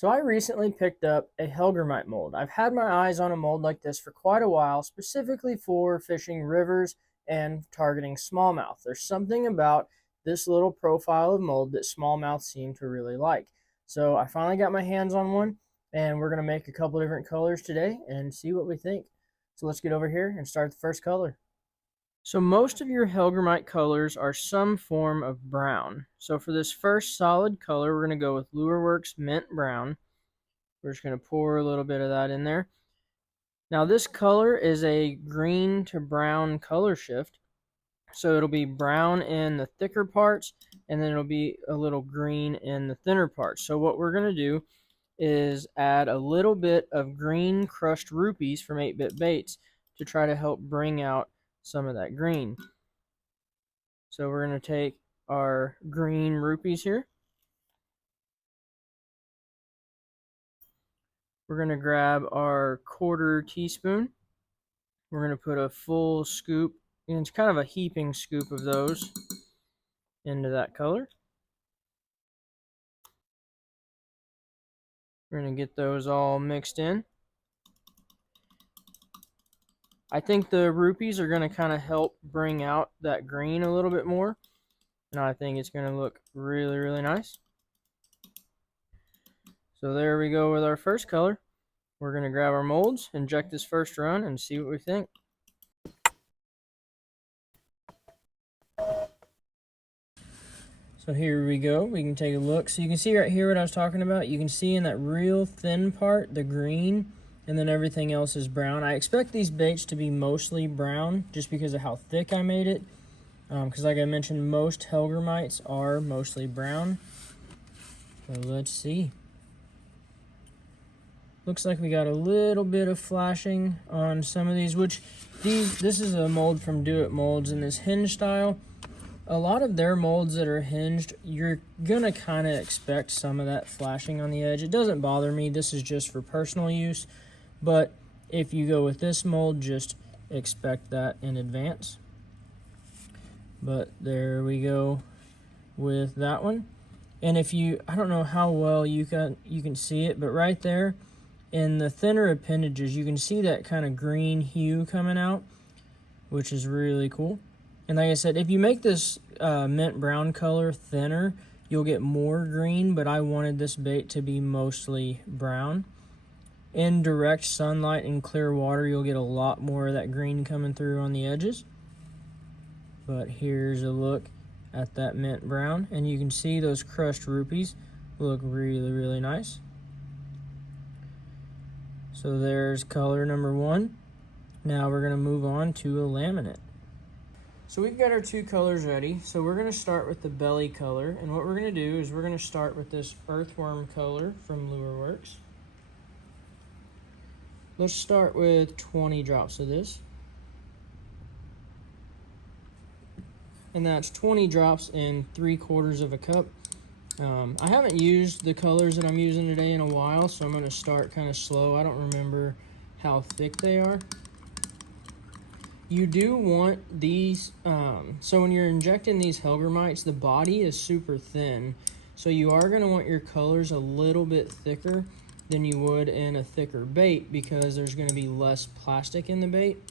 So I recently picked up a Hellgrammite mold. I've had my eyes on a mold like this for quite a while, specifically for fishing rivers and targeting smallmouth. There's something about this little profile of mold that smallmouth seem to really like. So I finally got my hands on one, and we're going to make a couple different colors today and see what we think. So let's get over here and start the first color. So most of your Hellgrammite colors are some form of brown. So for this first solid color, we're going to go with Lureworks Mint Brown. We're just going to pour a little bit of that in there. Now this color is a green to brown color shift. So it'll be brown in the thicker parts, and then it'll be a little green in the thinner parts. So what we're going to do is add a little bit of green crushed rupees from 8-Bit Baits to try to help bring out some of that green. So we're going to take our green rupees here. We're going to grab our 1/4 teaspoon. We're going to put a full scoop, and it's kind of a heaping scoop of those into that color. We're going to get those all mixed in. I think the rupees are going to kind of help bring out that green a little bit more. And I think it's going to look really, really nice. So there we go with our first color. We're going to grab our molds, inject this first run, and see what we think. So here we go. We can take a look. So you can see right here what I was talking about. You can see in that real thin part, the green, and then everything else is brown. I expect these baits to be mostly brown just because of how thick I made it. Because like I mentioned, most Hellgrammites are mostly brown. So let's see. Looks like we got a little bit of flashing on some of these, this is a mold from Do It Molds in this hinge style. A lot of their molds that are hinged, you're gonna kind of expect some of that flashing on the edge. It doesn't bother me. This is just for personal use. But if you go with this mold, just expect that in advance. But there we go with that one. And if you, I don't know how well you can see it, but right there in the thinner appendages, you can see that kind of green hue coming out, which is really cool. And like I said, if you make this mint brown color thinner, you'll get more green, but I wanted this bait to be mostly brown. In direct sunlight and clear water, you'll get a lot more of that green coming through on the edges. But here's a look at that mint brown, and you can see those crushed rupees look really, really nice. So there's color number one. Now we're going to move on to a laminate. So we've got our two colors ready. So we're going to start with the belly color, and what we're going to do is we're going to start with this earthworm color from Lureworks. Let's start with 20 drops of this. And that's 20 drops in 3/4 of a cup. I haven't used the colors that I'm using today in a while, so I'm going to start kind of slow. I don't remember how thick they are. You do want these, so when you're injecting these Hellgrammites, the body is super thin. So you are going to want your colors a little bit thicker than you would in a thicker bait because there's going to be less plastic in the bait.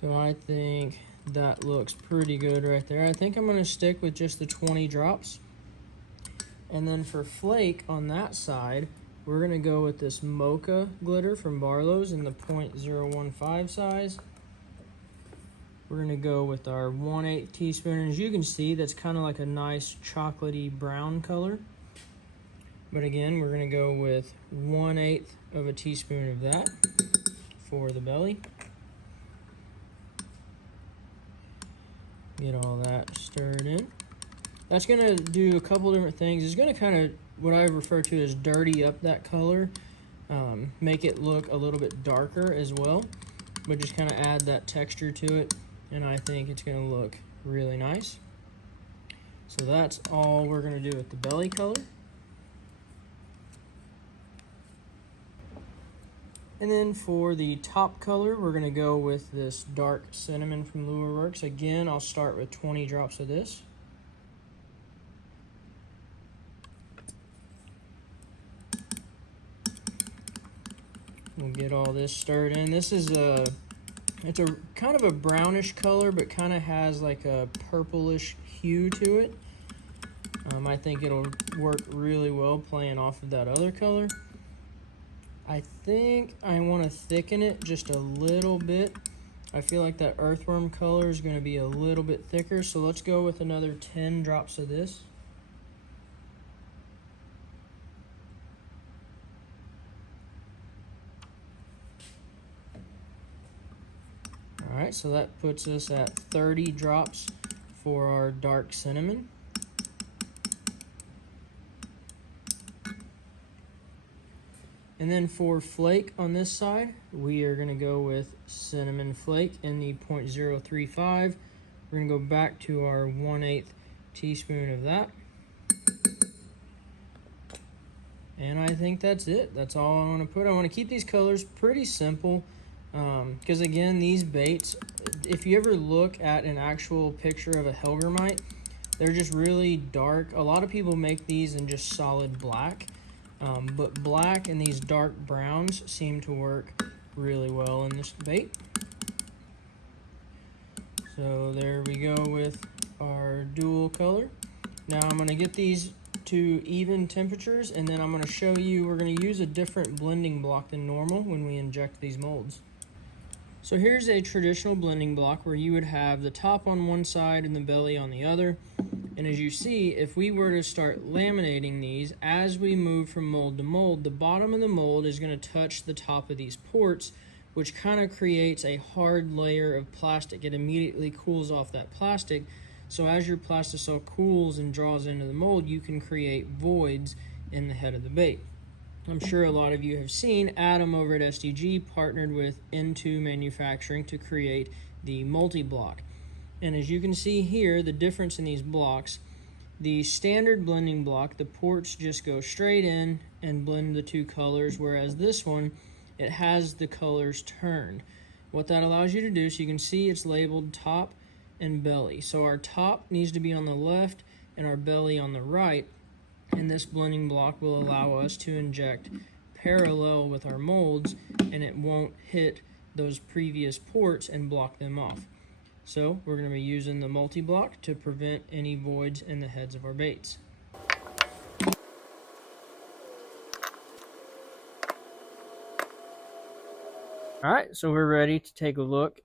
So I think that looks pretty good right there. I think I'm going to stick with just the 20 drops. And then for flake on that side, we're going to go with this mocha glitter from Barlows in the 0.015 size. We're going to go with our 1/8 teaspoon. And as you can see, that's kind of like a nice chocolatey brown color. But again, we're going to go with 1/8 of a teaspoon of that for the belly. Get all that stirred in. That's going to do a couple different things. It's going to kind of, what I refer to as dirty up that color, make it look a little bit darker as well, but just kind of add that texture to it, and I think it's going to look really nice. So that's all we're going to do with the belly color. And then for the top color, we're going to go with this dark cinnamon from Lureworks. Again, I'll start with 20 drops of this. We'll get all this stirred in. This is it's a kind of a brownish color, but kind of has like a purplish hue to it. I think it'll work really well playing off of that other color. I think I want to thicken it just a little bit. I feel like that earthworm color is going to be a little bit thicker, so let's go with another 10 drops of this. Alright, so that puts us at 30 drops for our dark cinnamon. And then for flake on this side, we are going to go with cinnamon flake in the 0.035. We're going to go back to our 1/8 teaspoon of that. And I think that's it. That's all I want to put. I want to keep these colors pretty simple. Because again, these baits, if you ever look at an actual picture of a Hellgrammite, they're just really dark. A lot of people make these in just solid black, but black and these dark browns seem to work really well in this bait. So there we go with our dual color. Now I'm going to get these to even temperatures, and then I'm going to show you, we're going to use a different blending block than normal when we inject these molds. So here's a traditional blending block where you would have the top on one side and the belly on the other. And as you see, if we were to start laminating these, as we move from mold to mold, the bottom of the mold is going to touch the top of these ports, which kind of creates a hard layer of plastic. It immediately cools off that plastic. So as your plastisol cools and draws into the mold, you can create voids in the head of the bait. I'm sure a lot of you have seen Adam over at SDG partnered with N2 Manufacturing to create the multi-block. And as you can see here, the difference in these blocks, the standard blending block, the ports just go straight in and blend the two colors, whereas this one, it has the colors turned. What that allows you to do, so you can see it's labeled top and belly. So our top needs to be on the left and our belly on the right. And this blending block will allow us to inject parallel with our molds, and it won't hit those previous ports and block them off. So we're going to be using the multi-block to prevent any voids in the heads of our baits. Alright, so we're ready to take a look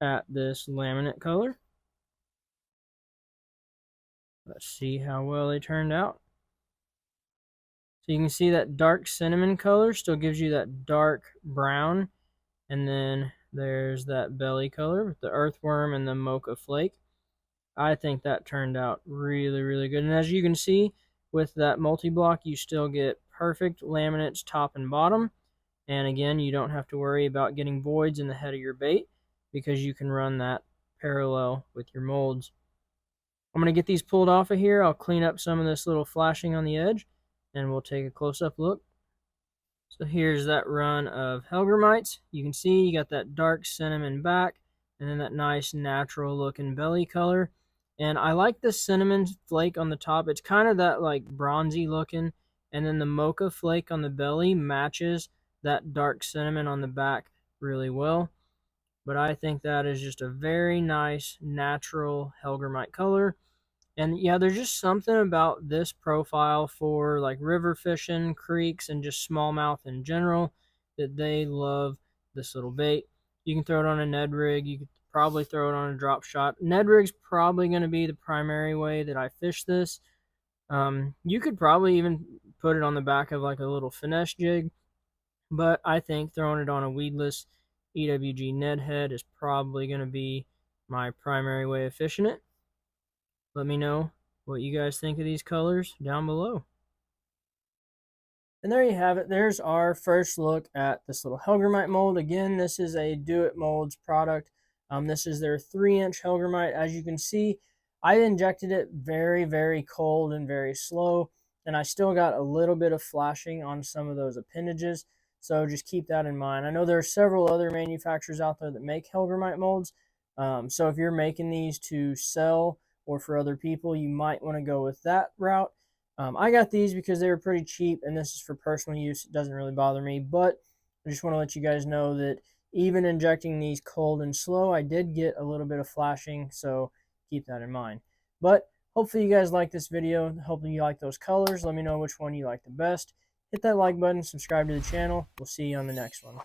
at this laminate color. Let's see how well they turned out. So you can see that dark cinnamon color still gives you that dark brown, and then there's that belly color with the earthworm and the mocha flake. I think that turned out really, really good. And as you can see, with that multi-block, you still get perfect laminates top and bottom. And again, you don't have to worry about getting voids in the head of your bait because you can run that parallel with your molds. I'm going to get these pulled off of here. I'll clean up some of this little flashing on the edge, and we'll take a close-up look. So here's that run of Hellgrammites. You can see you got that dark cinnamon back, and then that nice natural looking belly color. And I like the cinnamon flake on the top. It's kind of that like bronzy looking, and then the mocha flake on the belly matches that dark cinnamon on the back really well. But I think that is just a very nice natural Hellgrammite color. And yeah, there's just something about this profile for like river fishing, creeks, and just smallmouth in general that they love this little bait. You can throw it on a Ned rig. You could probably throw it on a drop shot. Ned rig's probably going to be the primary way that I fish this. You could probably even put it on the back of like a little finesse jig, but I think throwing it on a weedless EWG Ned head is probably going to be my primary way of fishing it. Let me know what you guys think of these colors down below. And there you have it. There's our first look at this little Hellgrammite mold. Again, this is a Do It Molds product. This is their 3-inch Hellgrammite. As you can see, I injected it very, very cold and very slow, and I still got a little bit of flashing on some of those appendages. So just keep that in mind. I know there are several other manufacturers out there that make Hellgrammite molds. So if you're making these to sell or for other people, you might want to go with that route. I got these because they were pretty cheap, and this is for personal use. It doesn't really bother me, but I just want to let you guys know that even injecting these cold and slow, I did get a little bit of flashing, so keep that in mind. But hopefully you guys like this video. Hopefully you like those colors. Let me know which one you like the best. Hit that like button, subscribe to the channel. We'll see you on the next one.